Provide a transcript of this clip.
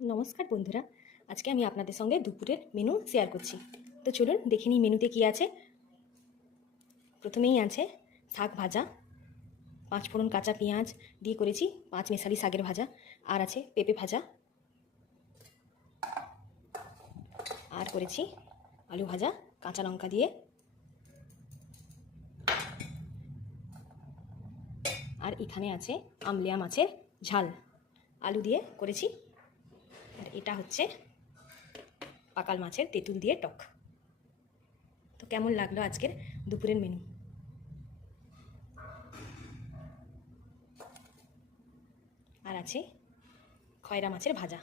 নমস্কার বন্ধুরা, আজকে আমি আপনাদের সঙ্গে দুপুরের মেনু শেয়ার করছি। তো চলুন দেখে নিই মেনুতে কী আছে। প্রথমেই আছে শাক ভাজা, 5 ফোড়ন কাঁচা পেঁয়াজ দিয়ে করেছি 5 মেশালি শাকের ভাজা। আর আছে পেঁপে ভাজা, আর করেছি আলু ভাজা কাঁচা লঙ্কা দিয়ে। আর এখানে আছে আমলিয়া মাছের ঝাল, আলু দিয়ে করেছি। আর এটা হচ্ছে পাকাল মাছের তেঁতুল দিয়ে টক। তো কেমন লাগলো আজকের দুপুরের মেনু? আর আছে খয়রা মাছের ভাজা।